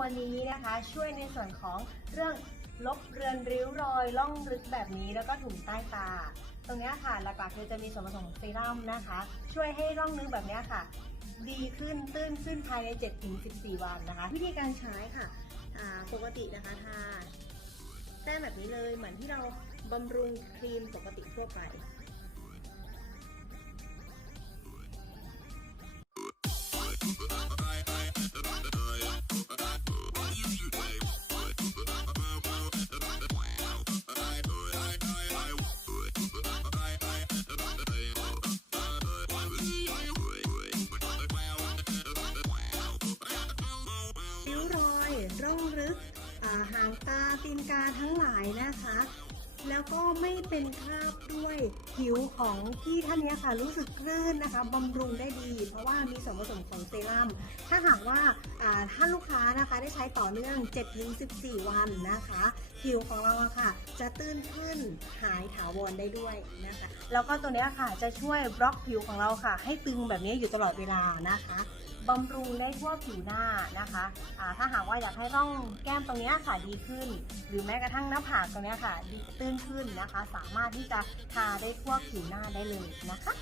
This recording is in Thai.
ตัวนี้นะคะ ช่วยในส่วนของเรื่องลบเรือนริ้วรอยล่องลึกแบบนี้แล้วก็ถุงใต้ตา ตรงนี้ค่ะหลักๆคือจะมีส่วนผสมเซรั่มนะคะ ช่วยให้ร่องลึกแบบนี้ค่ะ ดีขึ้นตื้นขึ้นภายใน 7-14 วันนะคะ วิธีการใช้ค่ะปกตินะคะทาแต้มแบบนี้เลยเหมือนที่เราบำรุงครีมปกติทั่วไป ร่องลึกหางตาตีนกาทั้งหลายนะคะ แล้วก็ไม่เป็นคราบด้วยผิวของพี่ท่านนี้ค่ะ รู้สึกคลื่นนะคะบำรุงได้ดี เพราะว่ามีส่วนผสมของเซรั่มถ้าหากว่าอ่าถ้าลูกค้านะคะได้ใช้ต่อเนื่อง 7-14 วันนะคะ ผิวของเราอะค่ะ จะตื้นขึ้นหายถาวรได้ด้วยนะคะ แล้วก็ตัวนี้ค่ะจะช่วยบล็อกผิวของเราค่ะ ให้ตึงแบบนี้อยู่ตลอดเวลานะคะบำรุงได้ทั่วผิวหน้านะคะอ่าถ้าหากว่าอยากให้ร่องแก้มตรงนี้ค่ะดีขึ้น หรือแม้กระทั่งหน้าผากตรงนี้ค่ะดีตื้นขึ้นนะคะ สามารถที่จะทาได้ทั่วผิวหน้าได้เลยนะคะ